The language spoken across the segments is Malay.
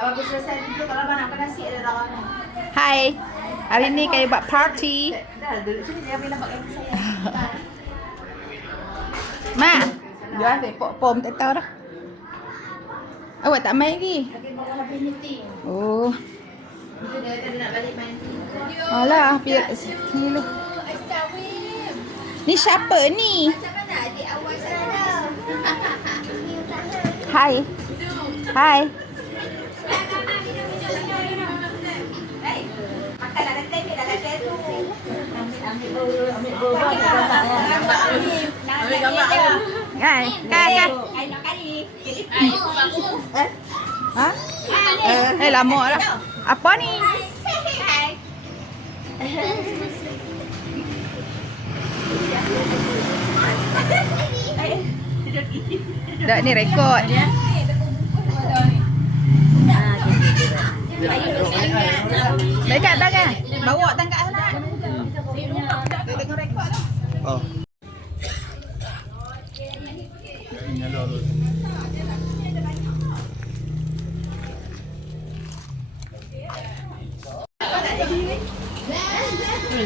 Bagus selesai dulu kalau abang nak makan nasi ada lawangan. Hai. Hari ni kaya buat party. Dah duduk sini dia ambil nampak kaki saya. Mak. Dia ada pom tak tahu dah. Awak tak main lagi? Lagi bawa habis meeting. Oh. Itu dia nak balik main. Alah, biar sini lu. Ni siapa ni? Macam mana adik awal saya? Hai. Hai. Makan dah datang ni dah datang tu. Ambil gambar. Hai. Kan. Ai nak kali. Ha? Lama dah. Apa ni? Dah ni rekod. Dekat belakang. Bawa tangkap sana. Tengok rekod tu. Oh.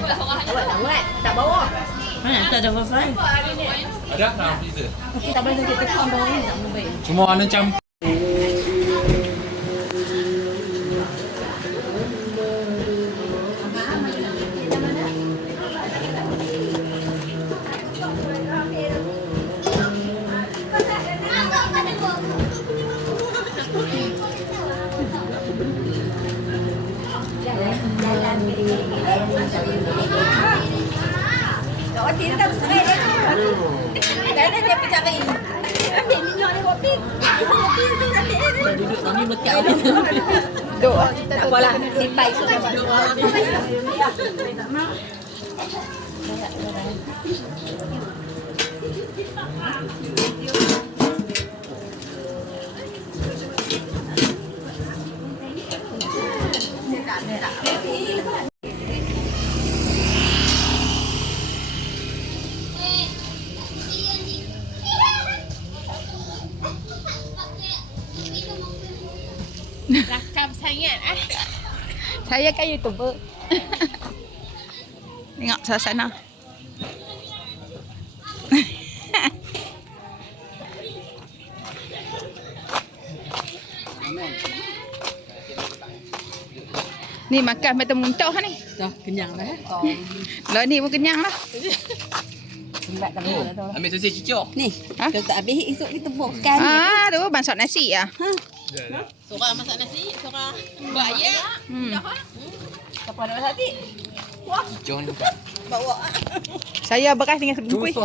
Awak tak buat, tak bawa. Mana tak ada wifi? Ada tak freezer? Tak boleh kita tekan bawah ni tak boleh. Semua anu campur. Awak tidak tahu serai dia tu. Dah ada dia percaya. Ambil minyak ni buat pin. Pin tu ambil dia. Duduk kami berkat ni. Duk. Tak apalah, simpai sudah. Rakam sangat ah. Saya kan YouTuber. Tengok suasana. Ni makan betul muntah ni. Dah kenyang dah. Lah ni pun kenyang lah. Ambil sosis cucuk. Ni, Ha? kalau tak habis esok kita buatkan. Ah, tu masak nasi ah. Seorang masak nasi, seorang buat ayam. Siapa nak hati? Cucuk ni. Bawa. Saya beras dengan sebungkus.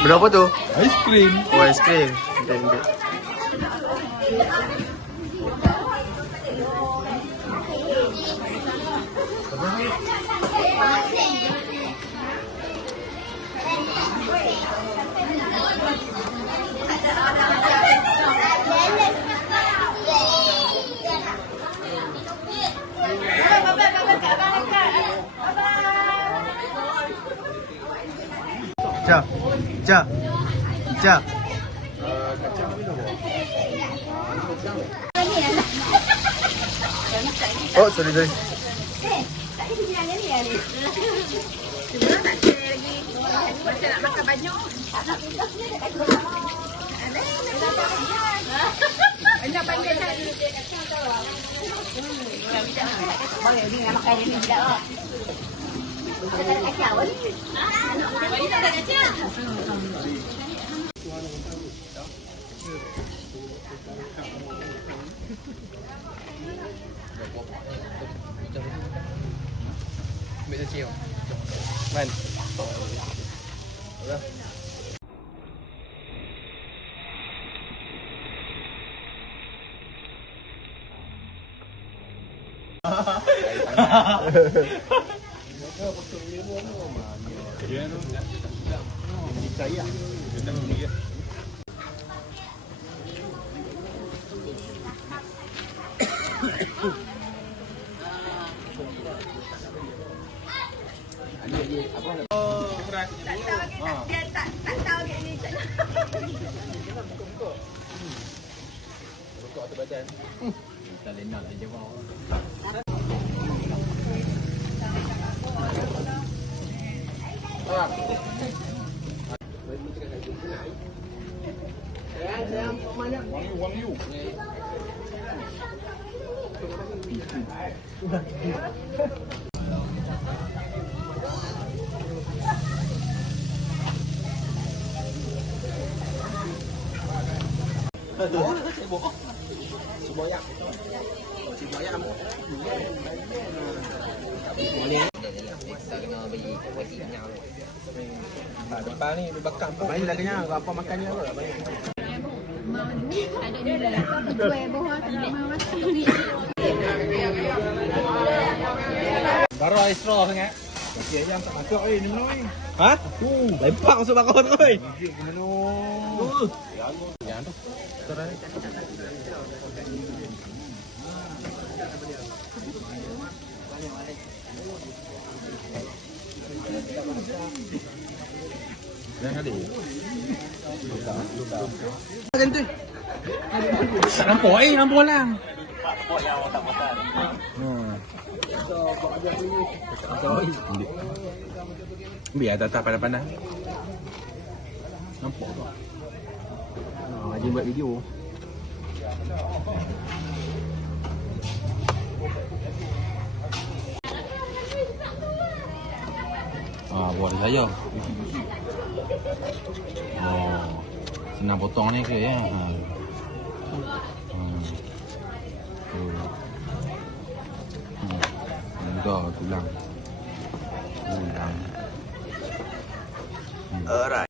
Berapa tu? Aiskrim. Oh, aiskrim. Ambil. Jap. Jap. Jap. Oh, sorry, sorry. Ambil sosis. Man. Depan ni dia bakar pun. Bayi lah kenyang. Apa makannya apa? Baru air straw sangat. Okey, yang tak masuk ni minum ni. Ha? Lempak masuk bakar tu oi. Minum. Yang tu. Terai. Yang ada. Macam tu. Tak nampak nampak lang. Biar tak pandai-pandai. Nampak tak? Haji buat video. Buat saya. Senang potong ni ke ya? Mudah tulang. Alright.